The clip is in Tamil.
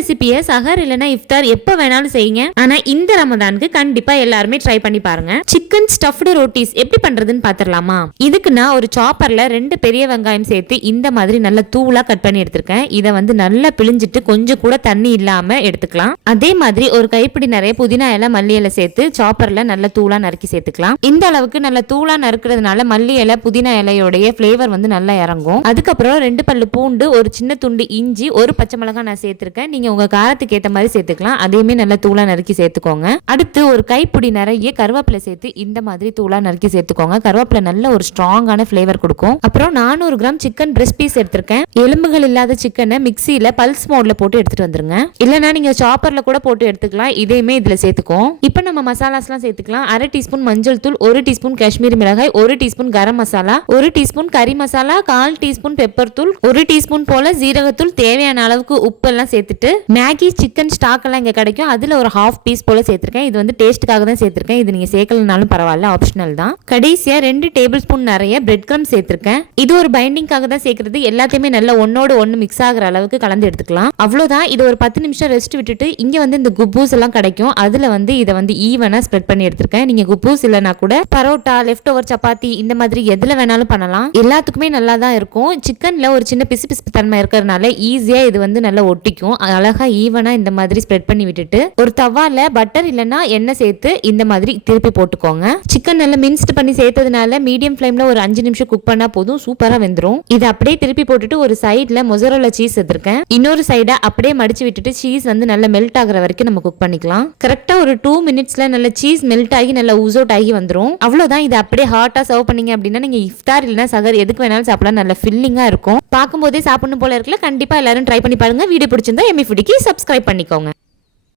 ரெசிபியை சஹர் இல்லனா இஃப்தார் எப்ப வேணாலும் செய்யுங்க. ஆனா இந்த ரமதானுக்கு கண்டிப்பா எல்லாருமே ட்ரை பண்ணி பாருங்க. சிக்கன் ஸ்டஃப்டு ரோட்டிஸ் எப்படி பண்றதுன்னு பாத்துடலாமா? இதுக்கு நான் ஒரு சாப்பர்ல 2 பெரிய வெங்காயம் சேர்த்து இந்த மாதிரி நல்ல தூளா கட் பண்ணி எடுத்திருக்கேன். இதை வந்து நல்லா பிழிஞ்சிட்டு கொஞ்சம் கூட தண்ணி இல்லாம எடுத்துக்கலாம். அதே மாதிரி ஒரு கைப்பிடி நிறைய புதினா இலை மல்லி இலை சேர்த்து சாப்பர்ல நல்ல தூளா நறுக்கி சேர்த்துக்கலாம். இந்த அளவுக்கு நல்ல தூளா நறுக்கிறதுனால மல்லி இலை புதினா இலையோடைய ஃபிளேவர் வந்து நல்லா இறங்கும். அதுக்கப்புறம் 2 பல்லு பூண்டு, ஒரு சின்ன துண்டு இஞ்சி, ஒரு பச்சை மிளகாய் நான் சேர்த்திருக்கேன். நீங்க உங்க காரத்துக்கு ஏத்த மாதிரி சேர்த்துக்கலாம். அதையுமே நல்லா தூளா நறுக்கி சேர்த்துக்கோங்க. அடுத்து ஒரு கைப்பிடி நிறைய கருவேப்பிலை சேர்த்து இந்த மாதிரி தூளா நறுக்கி சேர்த்துக்கோங்க. கருவேப்பிலை நல்ல ஒரு ஸ்ட்ராங்கான ஃபிளேவர் கொடுக்கும். அப்புறம் 400 கிராம் சிக்கன் பிரஸ்ட் பீஸ் எடுத்திருக்கேன். எலும்புகள் இல்லாத சிக்கனை மிக்சியில பல்ஸ் மோட்ல போட்டு எடுத்துட்டு வந்துருங்க. இல்லனா நீங்க சாப்பர்ல கூட போட்டு எடுத்துக்கலாம். இதையுமே இதுல சேர்த்துக்கோம். இப்போ நம்ம மசாலாஸ்லாம் சேர்த்துக்கலாம். 1/2 டீஸ்பூன் மஞ்சள் தூள், 1 டீஸ்பூன் காஷ்மீரி மிளகாய், 1 டீஸ்பூன் கரம் மசாலா, 1 டீஸ்பூன் கறி மசாலா, 1/4 டீஸ்பூன் பெப்பர் தூள், 1 டீஸ்பூன் போல ஜீரகத்தூள், தேவையான அளவுக்கு உப்பு எல்லாம் சேர்த்துட்டு மேகி சிக்கன் ஸ்டாக் எல்லாம் இங்க கிடைக்கும். அதுல ஒரு 1/2 பீஸ் போல சேர்த்திருக்கேன். இது வந்து டேஸ்ட்டுக்காக தான் சேர்த்திருக்கேன். இது நீங்க சேர்க்கலனாலும் பரவாயில்ல, ஆப்ஷனல் தான். கடைசியா 2 டேபிள் ஸ்பூன் நிறைய பிரெட் கிரம் சேர்த்திருக்கேன். இது ஒரு பைண்டிங்காக தான் சேர்க்கிறது. எல்லாத்தையுமே நல்லா ஒன்னோடு ஒன்னு மிக்ஸ் ஆகுற அளவுக்கு கலந்து எடுத்துக்கலாம். அவ்வளவுதான். இது ஒரு 10 நிமிஷம் ரெஸ்ட் விட்டுட்டு இங்க வந்து இந்த குப்பூஸ் எல்லாம் கிடைக்கும். அதுல வந்து இதை வந்து ஈவனா ஸ்ப்ரெட் பண்ணி எடுத்திருக்கேன். நீங்க குப்பூஸ் இல்லைன்னா கூட பரோட்டா, லெஃப்ட் ஓவர் சப்பாத்தி இந்த மாதிரி எதுல வேணாலும் பண்ணலாம். எல்லாத்துக்குமே நல்லா தான் இருக்கும். சிக்கன்ல ஒரு சின்ன பிசு பிசு தன்மை இருக்கிறதுனால ஈஸியா இது வந்து நல்லா ஒட்டிக்கும். அழகா ஈவனா இந்த மாதிரி ஸ்ப்ரெட் பண்ணி விட்டுட்டு ஒரு தவால பட்டர் இல்லைன்னா எண்ணெய் சேர்த்து இந்த மாதிரி திருப்பி போட்டுக்கோங்க. சிக்கன் நல்லா மின்ஸ்ட் பண்ணி சேர்த்ததுனால மீடியம் ஃபிளேம்ல ஒரு 5 நிமிஷம் குக் பண்ணா போதும், சூப்பரா வெந்துரும். இதை அப்படியே திருப்பி போட்டுட்டு ஒரு சைட்ல மொசரல்லா சீஸ் எடுத்திருக்கேன். இன்னொரு சைடா அப்படியே மடிச்சு விட்டுட்டு சீஸ் வந்து நல்லா மெல்ட் ஆகுற வரைக்கும் நம்ம குக் பண்ணிக்கலாம். கரெக்டா ஒரு 2 மினிட்ஸ்ல நல்ல சீஸ் மெல்ட் ஆகி நல்லா ஊஸ் அவுட் ஆகி வந்துரும். அவ்வளவுதான். இதை அப்படியே ஹாட்டா சர்வ் பண்ணீங்க அப்படின்னா நீங்க இஃப்தார் இல்லைன்னா சகர் எதுக்கு வேணாலும் சாப்பிடலாம். நல்ல ஃபில்லிங்கா இருக்கும். பார்க்கும்போதே சாப்பிடணும் போல இருக்குல்ல. கண்டிப்பா எல்லாரும் ட்ரை பண்ணி பாருங்க. வீடியோ பிடிச்சிருந்தா எம்மி ஃபுடிக்கு சப்ஸ்கிரைப் பண்ணிக்கோங்க.